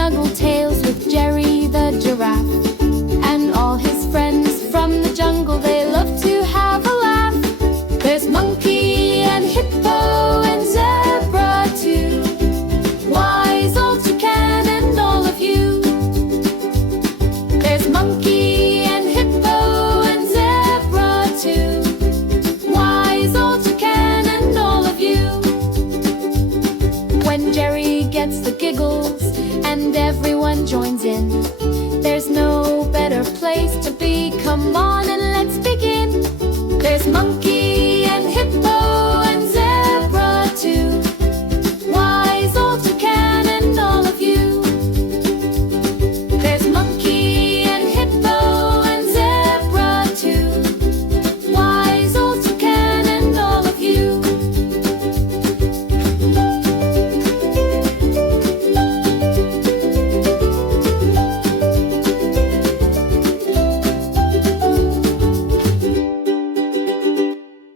Snuggle Tales with Gerry the Giraffe. And all his friends from the jungle, they love to have a laugh. There's monkey and hippo and zebra too. Wise old toucan and all of you. There's monkey and hippo and zebra too. Wise old toucan and all of you. When Gerry gets the giggles and everyone joins in, there's no better place to be. Come on and let's begin. There's monkey